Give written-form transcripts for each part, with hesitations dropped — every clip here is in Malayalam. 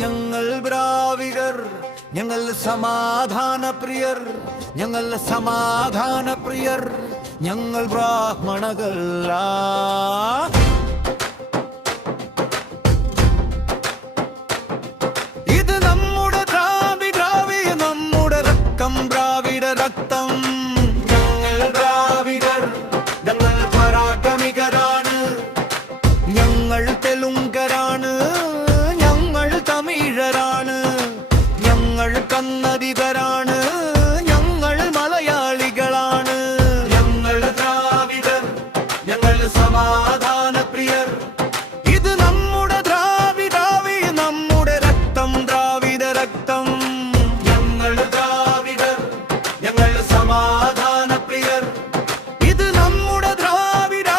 ഞങ്ങൾ ദ്രാവിഡർ, ഞങ്ങൾ സമാധാന പ്രിയർ, ഞങ്ങൾ സമാധാന പ്രിയർ, ഞങ്ങൾ ബ്രാഹ്മണകല്ല. ഇത് നമ്മുടെ ദ്രാവിഡ, നമ്മുടെ രക്തം, ദ്രാവിഡ രക്തം. ഞങ്ങൾ ദ്രാവിഡർ, ഞങ്ങൾ പരാക്രമികരാണ്, ഞങ്ങൾ തെലുങ്കരാണ്, ഞങ്ങൾ തമിഴരാണ്, ഞങ്ങൾ കന്നഡിഗരാണ്, ഞങ്ങൾ മലയാളികളാണ്. ഞങ്ങൾ ദ്രാവിഡർ, ഞങ്ങൾ സമാധാന പ്രിയർ. ഇത് നമ്മുടെ ദ്രാവിഡ, നമ്മുടെ രക്തം, ദ്രാവിഡ രക്തം. ഞങ്ങൾ ദ്രാവിഡർ, ഞങ്ങൾ സമാധാന പ്രിയർ. ഇത് നമ്മുടെ ദ്രാവിഡ,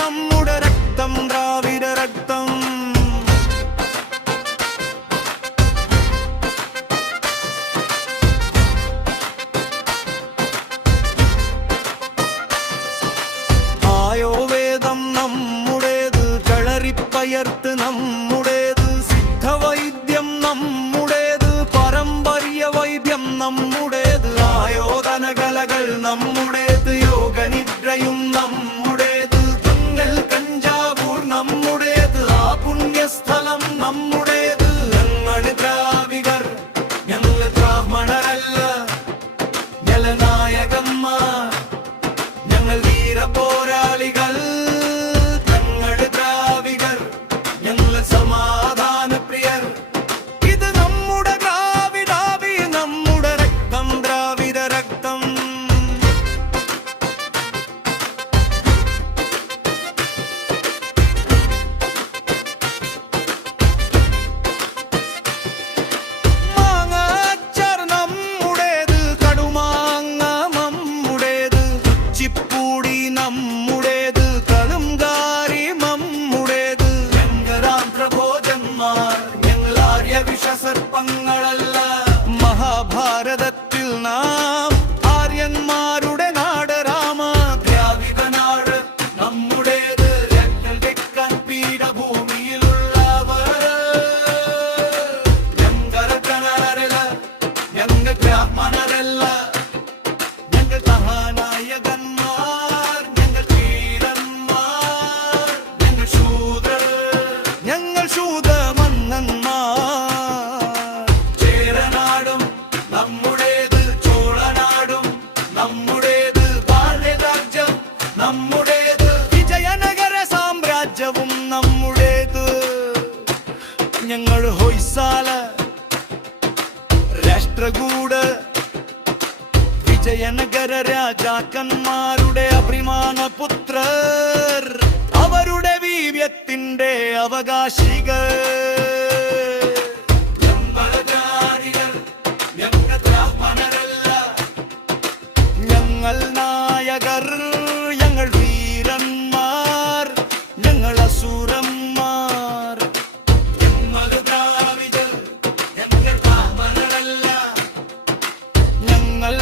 നമ്മുടെ രക്തം, ദ്രാവിഡ രക്തം. ആയോവേദം നമ്മുടേത്, കളരിപ്പയർത്ത് നമ്മുടേത്, സിദ്ധവൈദ്യം നമ്മുടേത്, പാരമ്പര്യ വൈദ്യം നമ്മുടേത്, ആയോധനകലകൾ നമ്മുടേത്, യോഗനിദ്രയും നമ്മുടേത്, തുന്നൽ തഞ്ചാവൂർ നമ്മുടേത്, ആ പുണ്യസ്ഥലം നമ്മുടേത്. ഞങ്ങൾ ദ്രാവിഡർ, ഞങ്ങൾ ബ്രാഹ്മണരല്ല, ജലനായകന്മാർ, ഞങ്ങൾ വീരപോരാളികൾ. ഞങ്ങൾ ദ്രാവിഡർ, ഞങ്ങൾ സമാധാന പ്രിയർ. ഇത് നമ്മുടെ ദ്രാവിഡ, നമ്മുടെ രക്തം, ദ്രാവിഡ രക്തം. മാങ്ങ അച്ചാർ നമ്മുടേത്, കടുമാങ്ങ നമ്മുടേത്, ചിപ്പൂടി നമ്മുടേത്, കലുങ്കാരി നമ്മുടേത്. ഞങ്ങളാം പ്രബോധന്മാർ, ഞങ്ങൾ ആര്യവിഷസർപ്പങ്ങളല്ല. മഹാഭാരതത്തിൽ നാം ആര്യന്മാരുടെ നാട് രാമ. ദ്രാവിഡ നാട് നമ്മുടേത്, ഞങ്ങൾ തെക്കൻ പീഠഭൂമിയിലുള്ളവർ. ഞങ്ങൾ കന്നഡരല്ല, ഞങ്ങൾ ബ്രാഹ്മണരല്ല, ഞങ്ങൾ മഹാനായകന്മാർ, ഞങ്ങൾ വീരന്മാർ, ഞങ്ങൾ ശൂദ്രർ, ഞങ്ങൾ ശൂദ്രമന്നന്മാർ. ചേരനാടും നമ്മുടേത്, ചോളനാടും നമ്മുടേത്, പാണ്ഡ്യരാജ്യം നമ്മുടേത്, വിജയനഗര സാമ്രാജ്യവും നമ്മുടേത്. ഞങ്ങൾ ഹൊയ്സാല, രാഷ്ട്രകൂട്, വിജയനഗര രാജാക്കന്മാരുടെ അഭിമാന പുത്രർ, അവരുടെ വീര്യത്തിന്റെ അവകാശികൾ. ഞങ്ങൾ ദ്രാവിഡർ, ഞങ്ങൾ ബ്രാഹ്മണരല്ല, ഞങ്ങൾ നായകർ, ഞങ്ങൾ വീരന്മാർ, ഞങ്ങൾ അസുരന്മാർ. ഞങ്ങൾ ദ്രാവിഡർ, ഞങ്ങൾ ബ്രാഹ്മണരല്ല, ഞങ്ങൾ